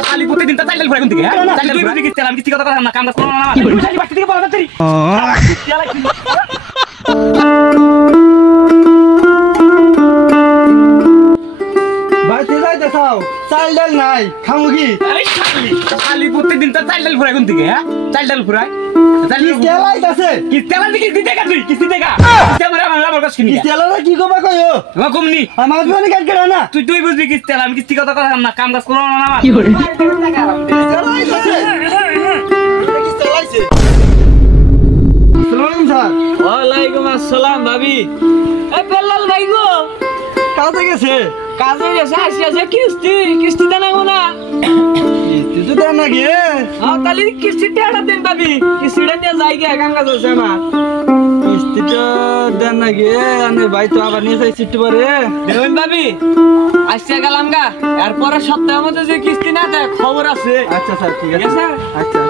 খালি প্রতিদিন তা চাইলে ঘুরে কোন দিকে হ্যাঁ চাইলে তুই বুঝি কিস্তি কিস্তি কথা কথা না কামটা করো না তুই খালি বাড়ি থেকে বলা তাড়াতাড়ি বাড়িতে যাইতে চাও চাল ডাল নাই খামু কি খালি প্রতিদিন তা চাইলে ঘুরে কোন দিকে হ্যাঁ চাইলে ঘুরাই কিস্তি আলাইতাছে কিস্তি আলাদা কিস্তি দেখা তুই কিস্তি দেখা কিস্তি আমার কাছে কিনি কিস্তি আলাদা কি কবা কইও আমার কমনি আমার জন্য কাট করে না তুই বুঝবি কিস্তি আলাদা আমি কিস্তি কথা কথা না কাম কাজ করো না কি করে কিস্তি আলাইতাছে কিস্তি আলাইছে সালাম স্যার ওয়ালাইকুম আসসালাম ভাবি এ বেলাল ভাই গো কাজে গেছে আসে কিস্তি দেন না কিস্তি তো দেন না গিয়ে তাহলে কিস্তিটা দেন ভাবি কিস্তিটা দিয়ে যাই গিয়ে কাম কাজ হচ্ছে আমার কিস্তিটা দেন না গিয়ে আনে ভাই তো আবার নিয়ে যাই চিঠি পরে দেবেন ভাবি আসছে গেলাম গা এরপরে সপ্তাহের মধ্যে যে কিস্তি না দেয় খবর আছে আচ্ছা স্যার ঠিক আছে স্যার আচ্ছা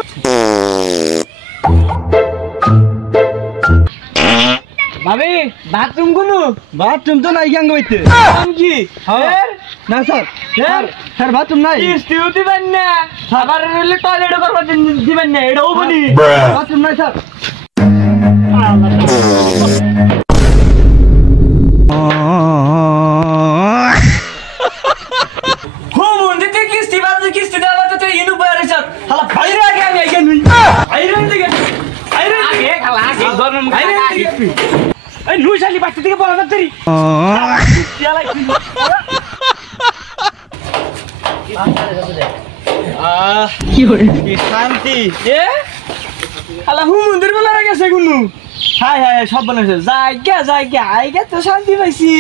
ভাবি বাথরুম কোন বাথরুম তো নাই গাঙ্গ হইতে কি না স্যার স্যার বাথরুম নাই কিস্তিও দিবেন না আবার টয়লেটও করবার দিবেন না এটাও বলি বাথরুম নাই স্যার কিস্তি দেওয়া তো ইনু বাইরে সব হালা বাইরে আগে আমি আইগা নই বাইরে দিকে বাইরে আগে খালা আগে গরম বাইরে দিকে এই নুই শালি বাড়ি থেকে বলা তাড়াতাড়ি কি করে কি শান্তি এ হালা মন্দির বলা গেছে গুনু হাই হাই সব বলেছে জায়গা আইগা তো শান্তি পাইছি